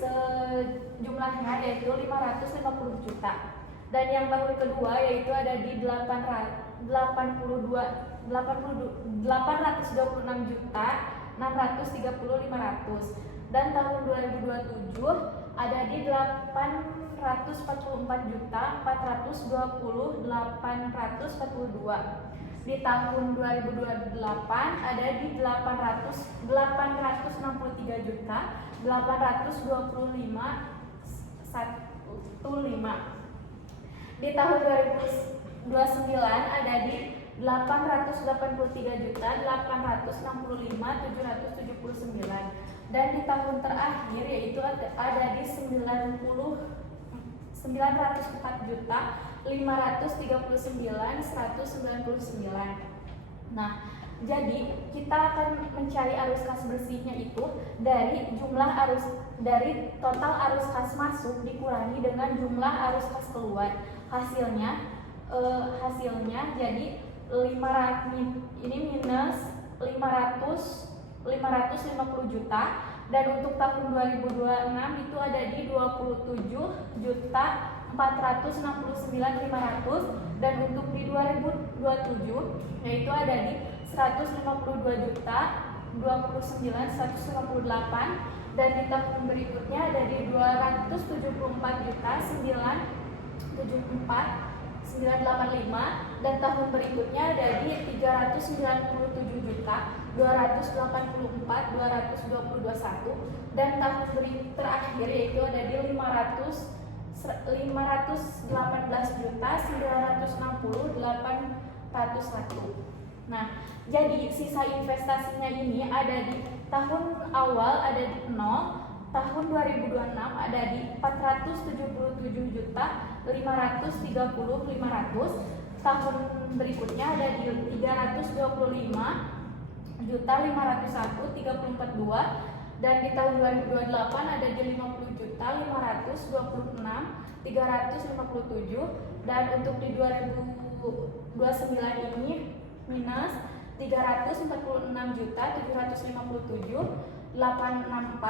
sejumlahnya yaitu 550 juta, dan yang tahun kedua yaitu ada di 826.630.500, dan tahun 2027 ada di 844.420.842. Di tahun 2028 ada di 863.825.105. Di tahun 2029 ada di 883.865.779, dan di tahun terakhir yaitu ada di 904.539.199. Nah, jadi kita akan mencari arus kas bersihnya itu dari total arus kas masuk dikurangi dengan jumlah arus kas keluar. Hasilnya jadi 500 ini minus 550 juta, dan untuk tahun 2026 itu ada di 27.469.500, dan untuk di 2027 yaitu ada di 152.029.158, dan di tahun berikutnya ada di 274.974.985, dan tahun berikutnya ada di 397.284.221, dan tahun terakhir yaitu ada di 518.960.801. Nah, jadi sisa investasinya ini ada di tahun awal ada di 0, tahun 2026 ada di 477.530.500, tahun berikutnya ada di 325.501.342, dan di tahun 2028 ada di 50.526.357, dan untuk di 2029 ini minus 346.757.864,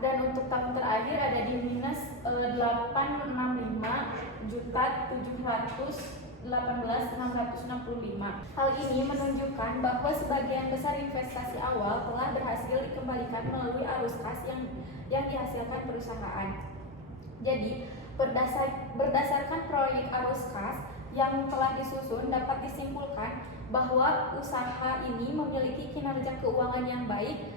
dan untuk tahun terakhir ada di minus 865.718.665. Hal ini menunjukkan bahwa sebagian besar investasi awal telah berhasil dikembalikan melalui arus kas yang dihasilkan perusahaan. Jadi, berdasarkan proyek arus kas yang telah disusun, dapat disimpulkan bahwa usaha ini memiliki kinerja keuangan yang baik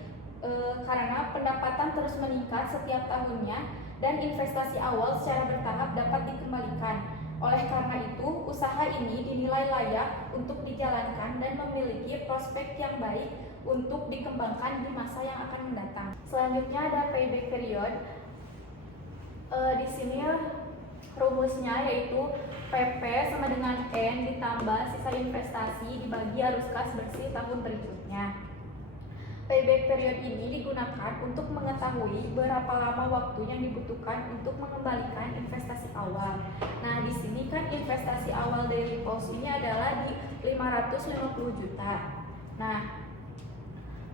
karena pendapatan terus meningkat setiap tahunnya dan investasi awal secara bertahap dapat dikembalikan. Oleh karena itu, usaha ini dinilai layak untuk dijalankan dan memiliki prospek yang baik untuk dikembangkan di masa yang akan mendatang. Selanjutnya ada payback period. Di sini rumusnya yaitu PP sama dengan N ditambah sisa investasi dibagi arus kas bersih tahun berikutnya. Payback period ini digunakan untuk mengetahui berapa lama waktu yang dibutuhkan untuk mengembalikan investasi awal. Nah, di sini kan investasi awal dari pos ini adalah di 550 juta. Nah,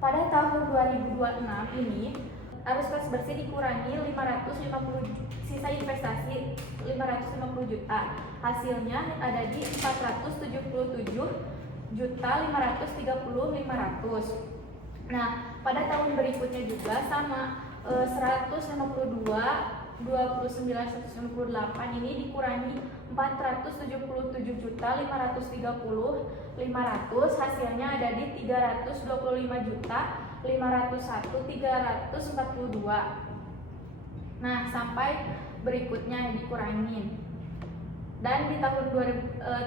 pada tahun 2026 ini arus kas bersih dikurangi 550 sisa investasi 550 juta. Hasilnya ada di 477.530.500. Nah, pada tahun berikutnya juga sama 152.29.198 ini dikurangi 477.530.500. Hasilnya ada di 325.501.342. Nah, sampai berikutnya dikurangin. Dan di tahun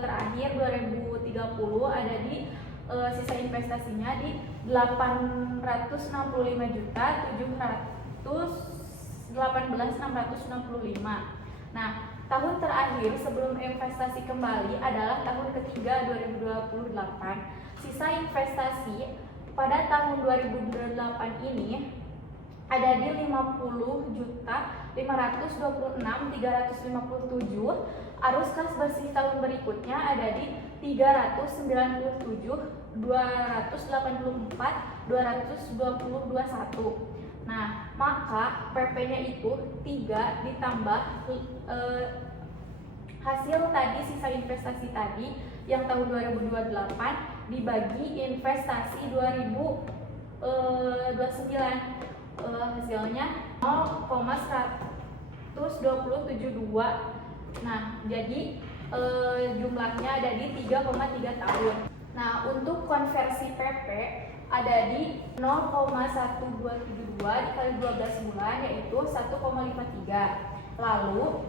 terakhir 2030 ada di sisa investasinya di 865.718.665. Nah, tahun terakhir sebelum investasi kembali adalah tahun ketiga 2028. Sisa investasi pada tahun 2028 ini ada di 50.526.357. Arus kas bersih tahun berikutnya ada di 397.284.221. Nah, maka PP-nya itu 3 ditambah hasil tadi sisa investasi tadi yang tahun 2028 dibagi investasi 2029. Hasilnya 0,12072. Nah, jadi jumlahnya ada di 3,3 tahun. Nah, untuk konversi PP ada di 0,1272 dikali 12 bulan yaitu 1,53. Lalu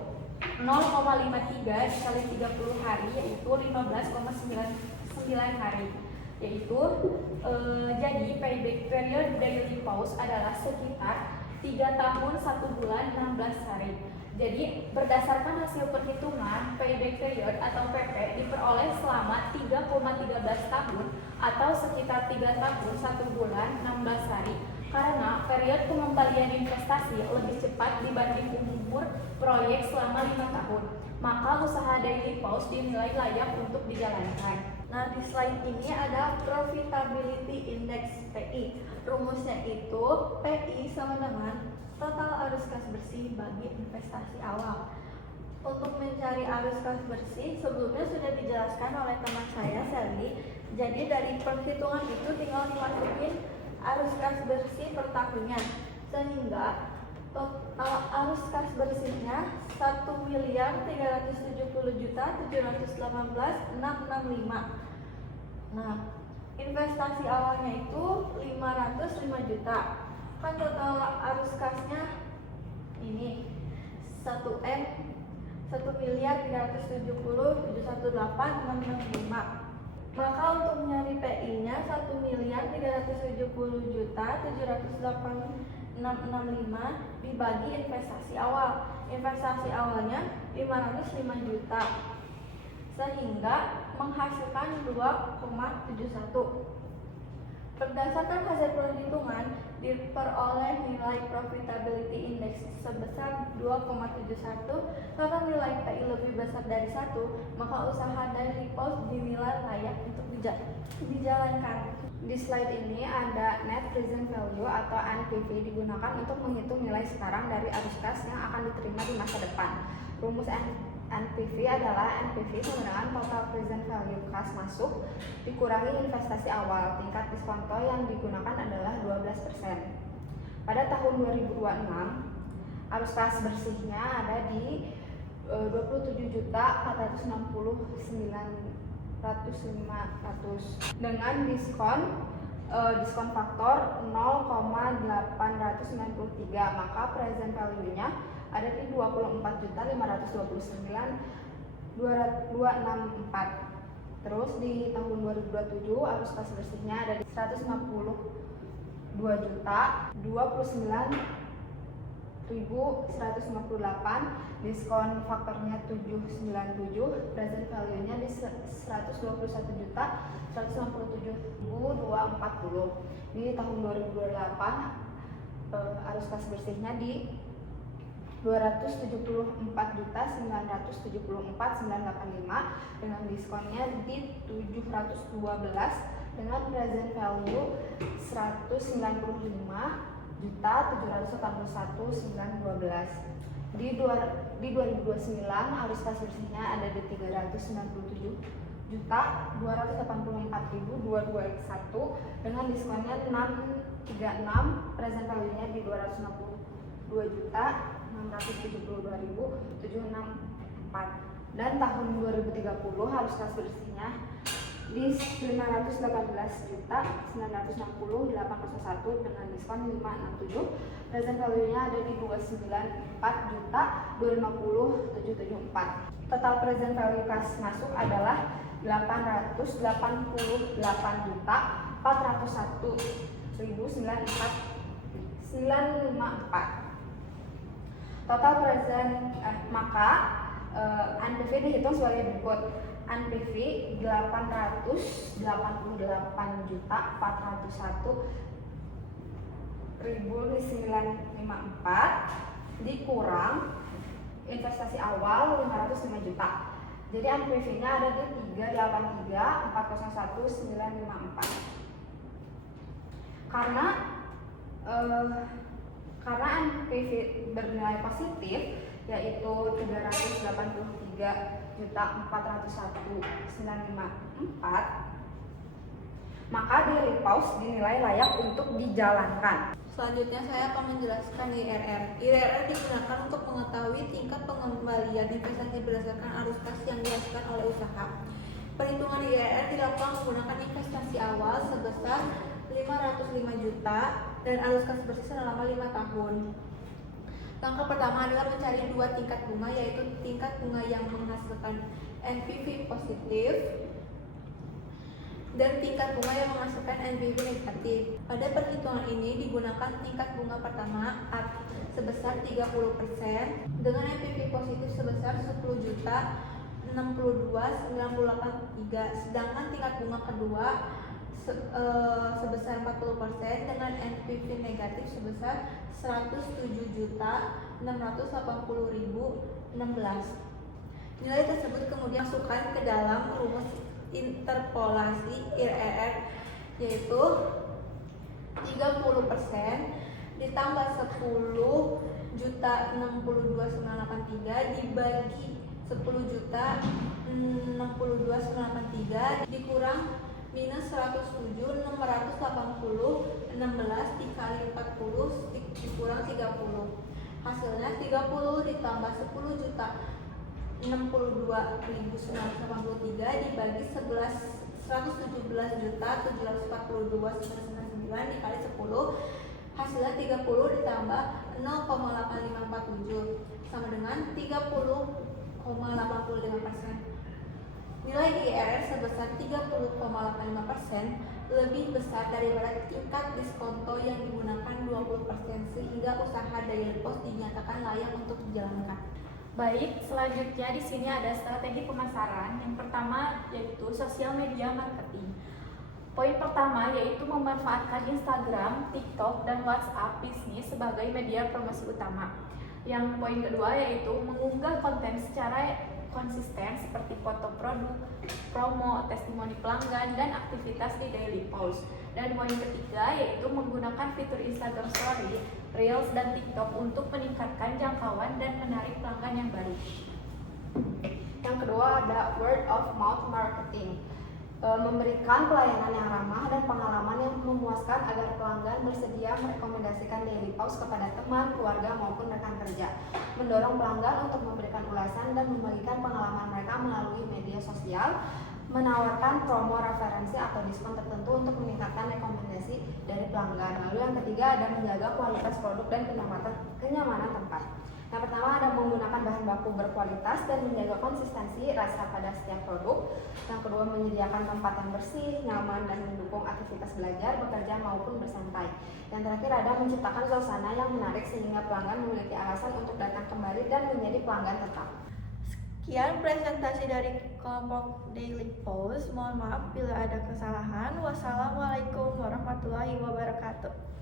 0,53 dikali 30 hari yaitu 15,99 hari. Yaitu jadi payback period daily pause adalah sekitar 3 tahun 1 bulan 16 hari. Jadi berdasarkan hasil perhitungan payback period atau PP diperoleh selama 3,13 tahun atau sekitar 3 tahun 1 bulan 16 hari karena period pengembalian investasi lebih cepat dibanding umur proyek selama 5 tahun. Maka usaha daily pause dinilai layak untuk dijalankan. Nah, di slide ini ada Profitability Index PI. Rumusnya itu PI sama dengan total arus kas bersih bagi investasi awal. Untuk mencari arus kas bersih sebelumnya sudah dijelaskan oleh teman saya Sally. Jadi dari perhitungan itu tinggal dimasukin arus kas bersih per tahunnya, sehingga total arus kas bersihnya 1.370.718.665. Nah, investasi awalnya itu 505 juta. Kan total arus kasnya ini 1M 1.370.718.665. Maka untuk mencari PI-nya 1.370.718.665 dibagi investasi awal. Investasi awalnya 505 juta. Sehingga menghasilkan 2,71. Berdasarkan hasil perhitungan, diperoleh nilai profitability index sebesar 2,71 karena nilai PI lebih besar dari 1, maka usaha dari pos dinilai layak untuk dijalankan. Di slide ini ada net present value atau NPV digunakan untuk menghitung nilai sekarang dari arus kas yang akan diterima di masa depan. Rumus NPV adalah NPV sama dengan total present value kas masuk dikurangi investasi awal. Tingkat diskonto yang digunakan adalah 12%. Pada tahun 2026, arus kas bersihnya ada di 27.469.500 dengan diskon faktor 0,893, maka present value-nya ada di 24.529.264. Terus di tahun 2027 arus kas bersihnya ada di 152.229.158, diskon faktornya 797, present value-nya di 121.157.240. Di tahun 2028 arus kas bersihnya di 274.974.985 dengan diskonnya di 712 dengan present value 195.781.912. Di 2029 arus kas bersihnya ada di 397.284.221 dengan diskonnya 636, present value-nya di 262.672.764. Dan tahun 2030 harus kas bersihnya di 518.960.801 dengan diskon 567, present value-nya ada di 294.250.774. Total present value kas masuk adalah 888.401.954. Total present maka NPV dihitung sebagai berikut. NPV 888.401.954 dikurang investasi awal 505 juta. Jadi NPV-nya ada di 383.401.954. Karena NPV bernilai positif yaitu 383.401.954, maka di repause dinilai layak untuk dijalankan. Selanjutnya saya akan menjelaskan IRR. IRR digunakan untuk mengetahui tingkat pengembalian investasi berdasarkan arus kas yang dihasilkan oleh usaha. Perhitungan IRR dilakukan menggunakan investasi awal sebesar 505 juta dan arus kas bersih selama 5 tahun. Langkah pertama adalah mencari dua tingkat bunga, yaitu tingkat bunga yang menghasilkan NPV positif dan tingkat bunga yang menghasilkan NPV negatif. Pada perhitungan ini digunakan tingkat bunga pertama sebesar 30% dengan NPV positif sebesar 10.062.983, sedangkan tingkat bunga kedua sebesar 40% dengan NPV negatif sebesar 107.680.016. Nilai tersebut kemudian masukkan ke dalam rumus interpolasi IRR, yaitu 30% ditambah 10.062.983 dibagi 10.062.983 dikurang minus 107.680 16 dikali 40 dikurang 30. Hasilnya 30 ditambah 10.062.983 dibagi 117.742.999 dikali 10. Hasilnya 30 ditambah 0,8547 sama dengan 30,85%. Nilai IRR sebesar 30,85% lebih besar daripada tingkat diskonto yang digunakan 20% sehingga usaha Daily Post dinyatakan layak untuk dijalankan. Baik, selanjutnya di sini ada strategi pemasaran. Yang pertama yaitu sosial media marketing. Poin pertama yaitu memanfaatkan Instagram, TikTok, dan WhatsApp bisnis sebagai media promosi utama. Yang poin kedua yaitu mengunggah konten secara konsisten seperti foto produk, promo, testimoni pelanggan, dan aktivitas di Daily Post. Dan poin ketiga yaitu menggunakan fitur Instagram Story, Reels, dan TikTok untuk meningkatkan jangkauan dan menarik pelanggan yang baru. Yang kedua ada word of mouth marketing. Memberikan pelayanan yang ramah dan pengalaman yang memuaskan agar pelanggan bersedia merekomendasikan Daily Post kepada teman, keluarga, maupun rekan kerja. Mendorong pelanggan untuk memberikan ulasan dan membagikan pengalaman mereka melalui media sosial. Menawarkan promo, referensi, atau diskon tertentu untuk meningkatkan rekomendasi dari pelanggan. Lalu yang ketiga ada menjaga kualitas produk dan kenyamanan tempat. Yang pertama ada menggunakan bahan baku berkualitas dan menjaga konsistensi rasa pada setiap produk. Yang kedua menyediakan tempat yang bersih, nyaman, dan mendukung aktivitas belajar, bekerja, maupun bersantai. Yang terakhir ada menciptakan suasana yang menarik sehingga pelanggan memiliki alasan untuk datang kembali dan menjadi pelanggan tetap. Sekian presentasi dari kelompok Daily Post. Mohon maaf bila ada kesalahan. Wassalamualaikum warahmatullahi wabarakatuh.